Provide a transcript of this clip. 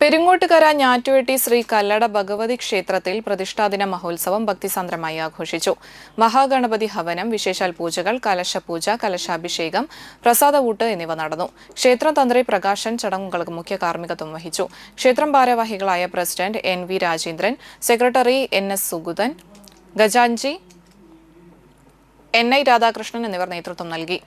പെരിങ്ങോട്ടുകര ഞാറ്റുവെട്ടി ശ്രീ കല്ലട ഭഗവതി ക്ഷേത്രത്തിൽ പ്രതിഷ്ഠാദിന മഹോത്സവം ഭക്തിസാന്ദ്രമായി ആഘോഷിച്ചു. മഹാഗണപതി ഹവനം, വിശേഷാൽ പൂജകൾ, കലശപൂജ, കലശാഭിഷേകം, പ്രസാദവൂട്ട് എന്നിവ നടന്നു. ക്ഷേത്രം തന്ത്രി പ്രകാശൻ ചടങ്ങുകൾക്ക് മുഖ്യ കാർമ്മികത്വം വഹിച്ചു. ക്ഷേത്രം ഭാരവാഹികളായ president NV Rajendran, secretary NS Sugathan, ഖജാൻജി NI രാധാകൃഷ്ണൻ എന്നിവർ നേതൃത്വം നൽകി.